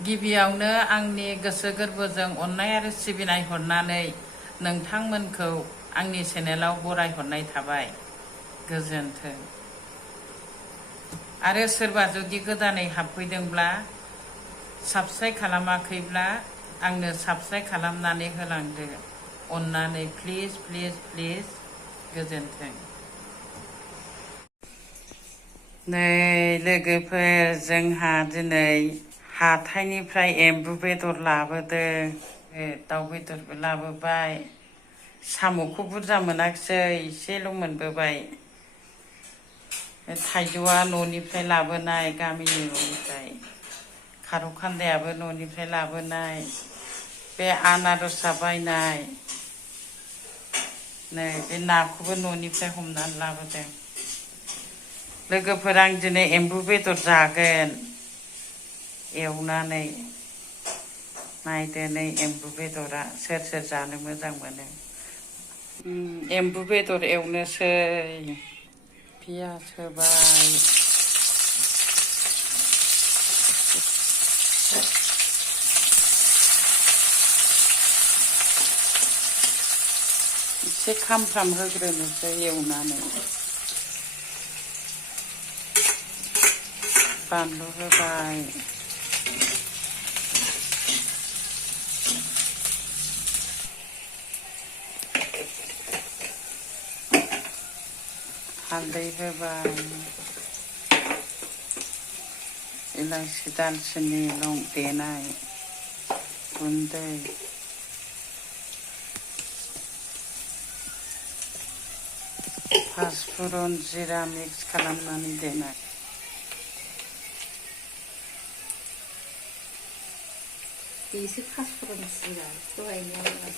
गिबियावनो आंनि गोसो गोरबोजों अननाय आरो सिबिनाय हरनानै नोंथांमोनखौ आंनि चेनेलाव बरायहरनाय थाबाय। गोजोन्थों। आरो सोरबा जुदि गोदानै हाबफैदोंब्ला साबस्क्राइब खालामाखैब्ला आंनो साबस्क्राइब खालामनानै होलांदो अननानै प्लिज प्लिज प्लिज। गोजोन्थों। नै लोगोफोर, जोंहा दिनै हाथायनिफ्राय एम्बु बेदर लाबोदों। दाउ बेदरबो लाबोबाय। साम'खौ बुरजा मोनाखिसै, एसेल' मोनबोबाय। थाइजौआ न'निफ्राय लाबोनाय, गामिनि न'निफ्राय। खारौ खान्दायाबो न'निफ्राय लाबोनाय। बे आनारसआ बायनाय। नै बे नाखौबो न'निफ्राय हमनानै लाबोदों। लोगोफोर, आं दिनै एम्बु बेदर जागोन एवनानै। नायदो नै एम्बु बेदरा सोर सोर जानो मोजां मोनो। एम्बु बेदर एवनोसै। पियास होबाय। एसे खामफ्राम होग्रोनोसै एवनानै। बानलु होबाय। हालदै होबाय। इलाइचि दालचिनि लं देनाय गुन्दै। पाँचफोरन जिरा मिक्स खालामनानै देनाय। बेसो पाँचफोरन जिरा दहायनिया।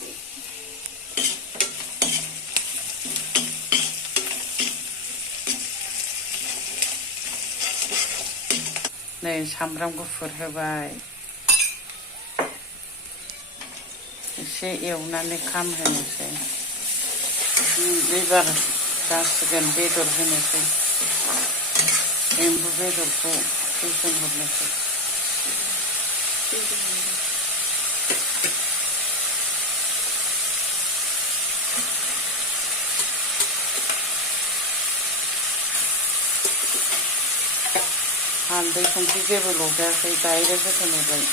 नै सामब्राम गुफुर होबाय। एसे एवनानै खामहोनोसै। एबार जासिगोन, बेदर होनोसै। एम्बु बेदरखौ होसनहरनोसै। हालदै संख्रि जेबो लगायाखै, डाइरेक्ट होसनहरबाय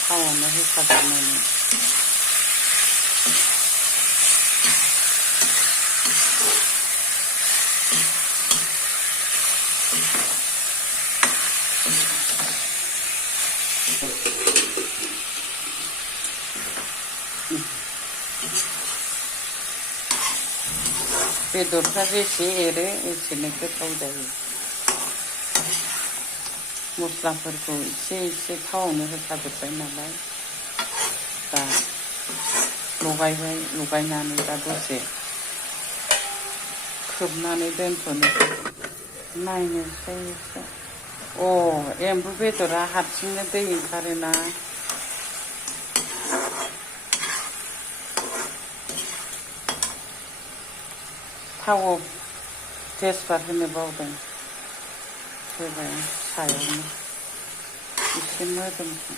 थावआवनो होखाजोबनानै। बेदरफ्रा जेसे एरो एसेनो गोथाव जायो। मस्लाफोरखौ एसे एसे थावआवनो होखाजोब्बाय नालाय, दा लगायबाय। लगायनानै दा दसे खोबनानै दोनथ'नोसै। नायनोसै एसे। एम्बु बेदरा हारसिंनो दै ओंखारोना। थावआव तेजपात होनो बावदों, होबाय सायावनो एसे मोदोमथों।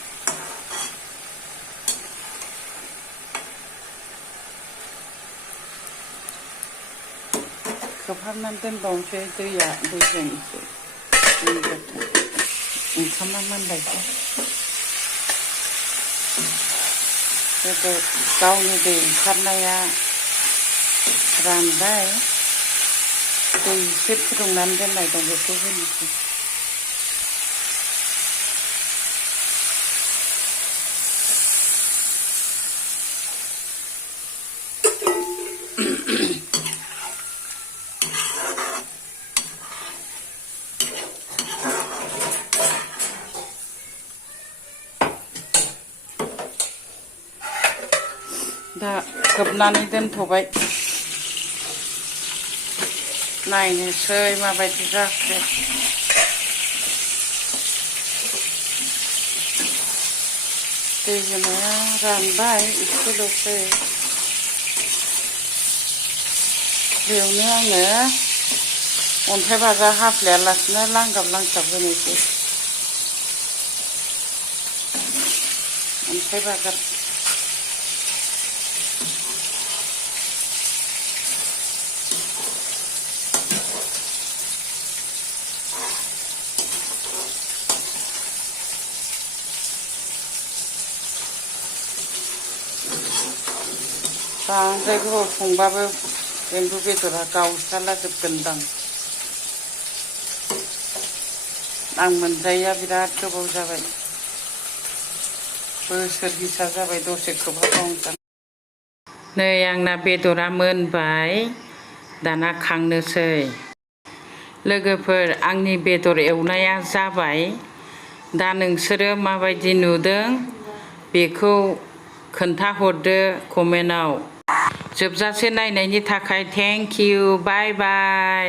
खोबहाबनानै दोनबावनोसै दैजों एसे मोनजाथों। ओंखामा मोनबायसो। बेदर गावनि दै ओंखारनाया रानबाय। दै एसे फुदुंनानै दोननाय दं, बेखौ होनोसै। दा खोबनानै दोनथ'बाय। नायनोसै माबायदि जाखो। दै होनाया रानबाय एसेल'सै। बेयावनो आङो अन्थाइ बाजाब हाफ्लेयालासिनो लांगाब लांसाब होनोसै। अन्थाइ बाजाब बांद्राय गोबाव संबाबो एम्बु बेदरा गावस्रालाजोबगोनदां आं मोनजायैया बिराद गोबाव जाबाय बोसोर हिसाब जाबाय दसे खोबहाबबावनोसै नै आंना बेदरा मोनबाय दाना खांनोसै लोगोफोर आंनि बेदर एवनाया जाबाय दा नोंसोरो माबायदि नुदों बेखौ खोन्थाहरदो कमेन्टआव जोबजासे नायनायनि थाखाय थेंक इउ बाय बाय।